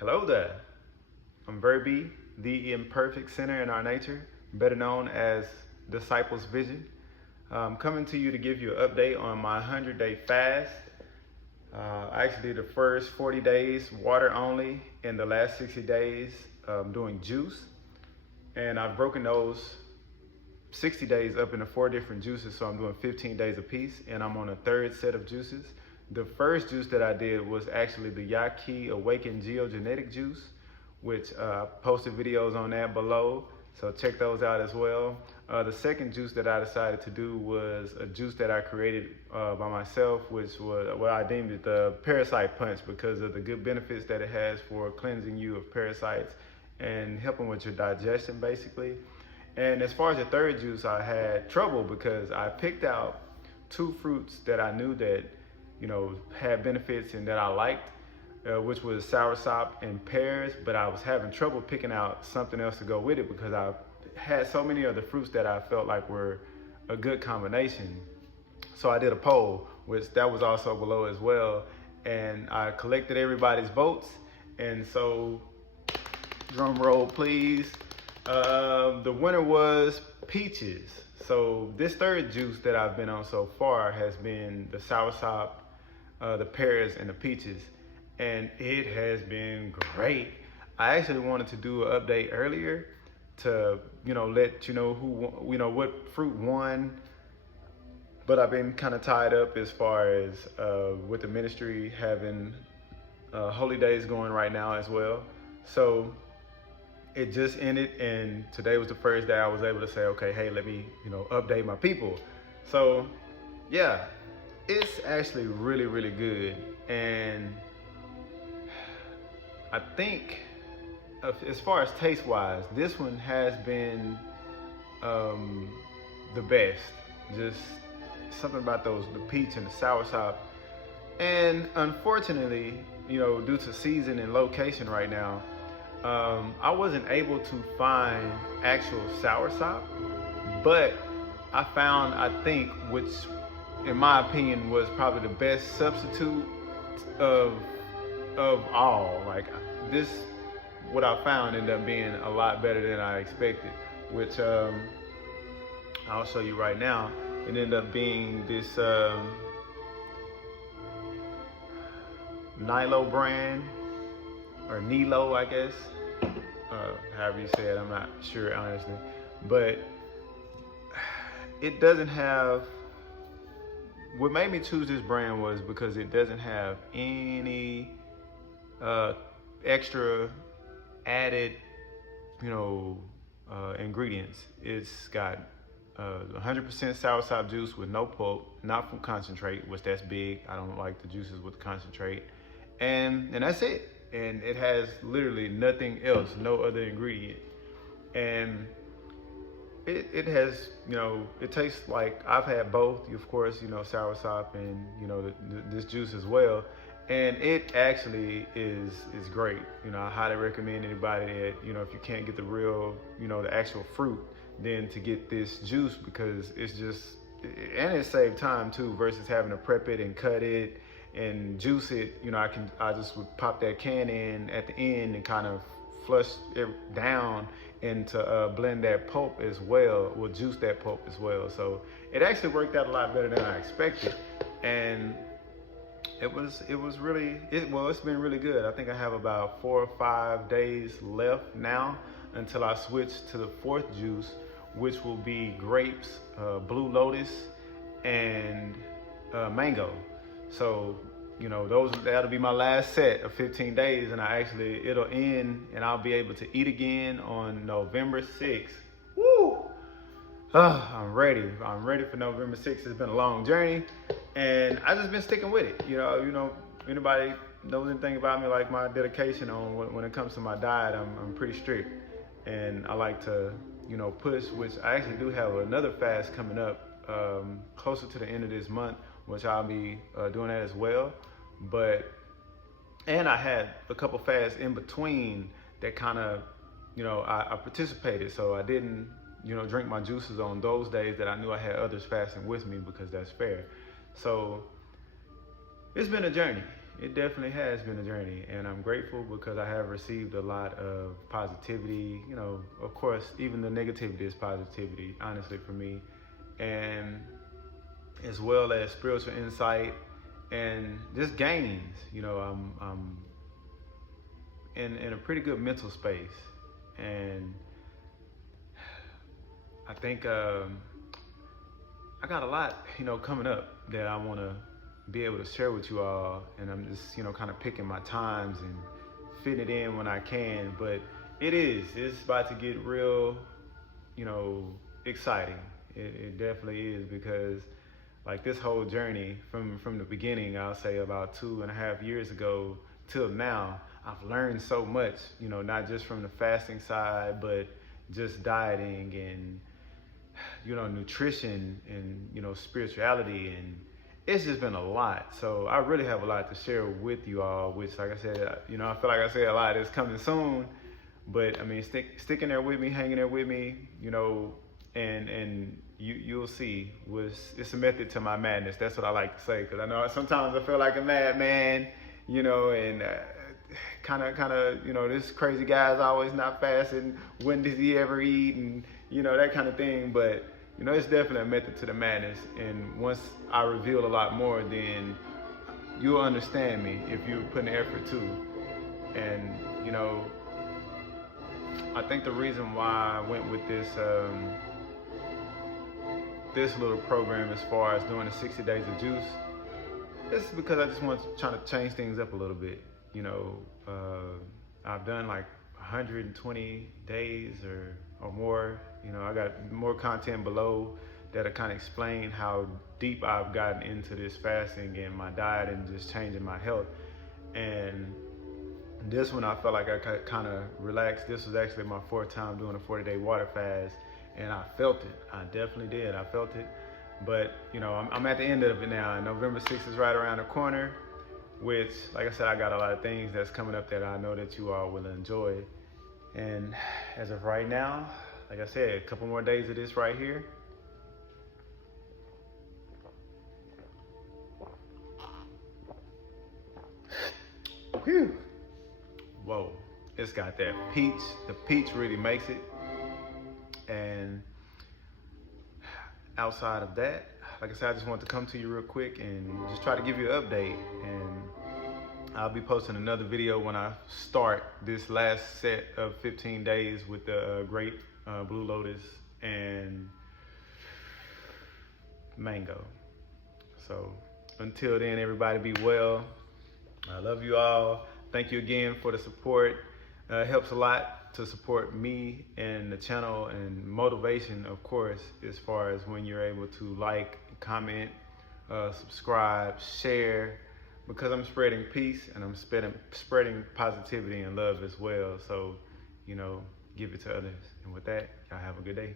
Hello there. I'm Verby, the imperfect center in our nature, better known as Disciples Vision. I'm coming to you to give you an update on my 100-day fast. Actually, the first 40 days, water only, and the last 60 days, doing juice. And I've broken those 60 days up into 4 different juices, so I'm doing 15 days apiece, and I'm on a third set of juices. The first juice that I did was actually the Yaqui Awakened Geogenetic juice, which I posted videos on that below, so check those out as well. The second juice that I decided to do was a juice that I created by myself, which was, well, I deemed it the Parasite Punch because of the good benefits that it has for cleansing you of parasites and helping with your digestion, basically. And as far as the third juice, I had trouble because I picked out 2 fruits that I knew that had benefits and that I liked, which was soursop and pears, but I was having trouble picking out something else to go with it because I had so many other fruits that I felt like were a good combination. So I did a poll, which that was also below as well, and I collected everybody's votes, and so, drum roll please, the winner was peaches. So this third juice that I've been on so far has been the soursop, the pears, and the peaches, and it has been great. I actually wanted to do an update earlier to let you know what fruit won, but I've been kind of tied up as far as with the ministry having holy days going right now as well. So it just ended, and today was the first day I was able to say, okay, hey, let me update my people. So yeah, it's actually really, really good. And I think as far as taste wise, this one has been the best. Just something about the peach and the soursop. And unfortunately, due to season and location right now, I wasn't able to find actual soursop, but I found, I think, which in my opinion was probably the best substitute of all. Like this, what I found ended up being a lot better than I expected, which I'll show you right now. It ended up being this Nilo brand, or Nilo, I guess, however you say it, I'm not sure honestly, but it doesn't have, what made me choose this brand was because it doesn't have any extra added ingredients. It's got 100% soursop juice with no pulp, not from concentrate, which that's big. I don't like the juices with concentrate, and that's it. And it has literally nothing else, no other ingredient. And it has, it tastes like, I've had both, of course, soursop and, this juice as well. And it actually is great. I highly recommend anybody that, if you can't get the real, the actual fruit, then to get this juice, because it's just, and it saves time too, versus having to prep it and cut it and juice it. I just would pop that can in at the end and kind of flush it down and to blend that pulp as well, or juice that pulp as well. So it actually worked out a lot better than I expected, and it's been really good. I think I have about 4 or 5 days left now until I switch to the 4th juice, which will be grapes, blue lotus, and mango. So, that'll be my last set of 15 days, and it'll end, and I'll be able to eat again on November 6th. Woo! I'm ready. I'm ready for November 6th. It's been a long journey, and I've just been sticking with it. Anybody knows anything about me, like my dedication on when it comes to my diet, I'm pretty strict, and I like to, push, which I actually do have another fast coming up closer to the end of this month, which I'll be doing that as well. And I had a couple fasts in between that kind of, I participated. So I didn't, drink my juices on those days that I knew I had others fasting with me, because that's fair. So it's been a journey. it definitely has been a journey, and I'm grateful because I have received a lot of positivity. You know, of course, even the negativity is positivity, honestly, for me, and as well as spiritual insight and just gains. You know, I'm in a pretty good mental space, and I think I got a lot, you know, coming up that I want to be able to share with you all, and I'm just, you know, kind of picking my times and fitting it in when I can. But it's about to get real, you know, exciting. It definitely is, because like this whole journey from the beginning, I'll say about 2.5 years ago till now, I've learned so much, you know, not just from the fasting side, but just dieting and, you know, nutrition and, you know, spirituality, and it's just been a lot. So I really have a lot to share with you all, which, like I said, you know, I feel like I say a lot is coming soon, but I mean, sticking there with me, hanging there with me, you know, and you'll see, it's a method to my madness. That's what I like to say, because I know sometimes I feel like a madman, you know, and kind of, you know, this crazy guy's always not fasting. When does he ever eat? And, you know, that kind of thing. But, you know, it's definitely a method to the madness. And once I reveal a lot more, then you'll understand me if you put in the effort too. And, you know, I think the reason why I went with this little program as far as doing the 60 days of juice, it's because I just want to try to change things up a little bit. You know, I've done like 120 days or more. You know, I got more content below that'll kind of explain how deep I've gotten into this fasting and my diet and just changing my health. And this one, I felt like I could kind of relax. This was actually my 4th time doing a 40-day water fast, and I felt it. I definitely did. I felt it. But, you know, I'm at the end of it now. And November 6th is right around the corner, which, like I said, I got a lot of things that's coming up that I know that you all will enjoy. And as of right now, like I said, a couple more days of this right here. Whew. Whoa, it's got that peach. The peach really makes it. And outside of that, like I said, I just want to come to you real quick and just try to give you an update. And I'll be posting another video when I start this last set of 15 days with the great Blue Lotus and mango. So until then, everybody be well. I love you all. Thank you again for the support. It helps a lot to support me and the channel, and motivation, of course, as far as when you're able to like, comment, subscribe, share, because I'm spreading peace and I'm spreading positivity and love as well. So, you know, give it to others. And with that, y'all have a good day.